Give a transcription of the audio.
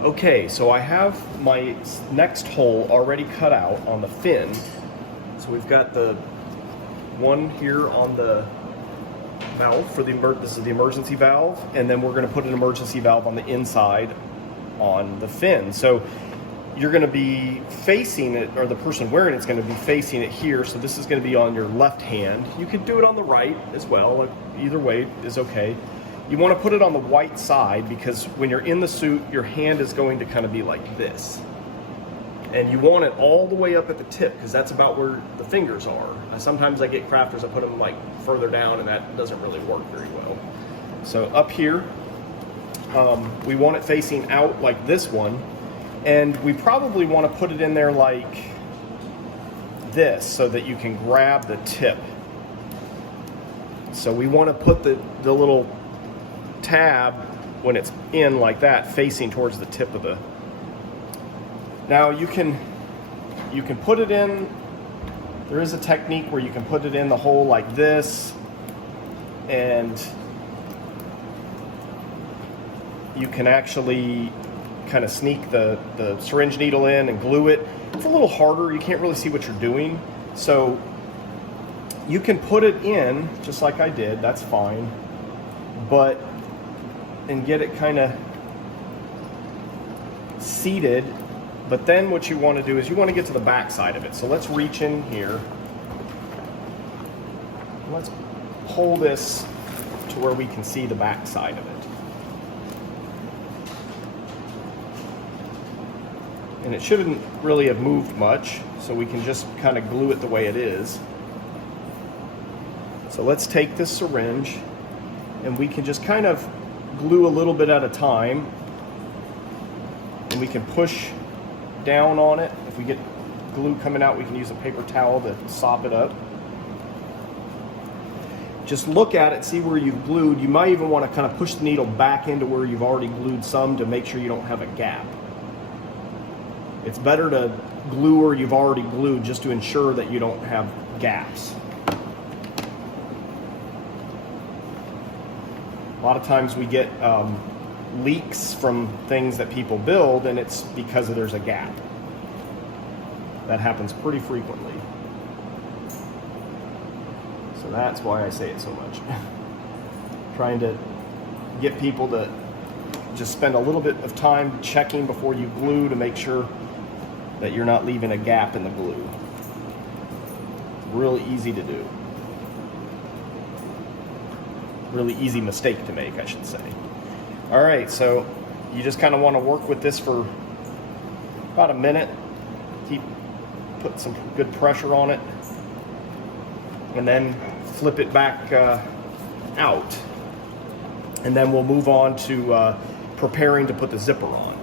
Okay, so I have my next hole already cut out on the fin. So we've got the one here on the valve for this is the emergency valve, and then we're going to put an emergency valve on the inside on the fin. So you're going to be facing it, or the person wearing it's going to be facing it here. So this is going to be on your left hand. You could do it on the right as well. Either way is okay. You want to put it on the white side because when you're in the suit, your hand is going to kind of be like this. And you want it all the way up at the tip because that's about where the fingers are. Sometimes I get crafters that put them like further down and that doesn't really work very well. So up here, we want it facing out like this one. And we probably want to put it in there like this so that you can grab the tip. So we want to put the little tab when it's in like that facing towards the tip of the. Now you can put it in. There is a technique where you can put it in the hole like this, and you can actually kind of sneak the syringe needle in and glue it. It's a little harder. You can't really see what you're doing, so you can put it in just like I did. That's fine, and get it kind of seated. But then what you want to do is you want to get to the back side of it. So let's reach in here. Let's pull this to where we can see the back side of it. And it shouldn't really have moved much, so we can just kind of glue it the way it is. So let's take this syringe and we can just kind of glue a little bit at a time, and we can push down on it. If we get glue coming out, we can use a paper towel to sop it up. Just look at it, see where you've glued. You might even want to kind of push the needle back into where you've already glued some to make sure you don't have a gap. It's better to glue where you've already glued just to ensure that you don't have gaps. A lot of times we get leaks from things that people build, and it's because there's a gap. That happens pretty frequently. So that's why I say it so much. Trying to get people to just spend a little bit of time checking before you glue to make sure that you're not leaving a gap in the glue. Really easy to do. Really easy mistake to make, I should say. All right, so you just kind of want to work with this for about a minute. Put some good pressure on it, and then flip it back out. And then we'll move on to preparing to put the zipper on.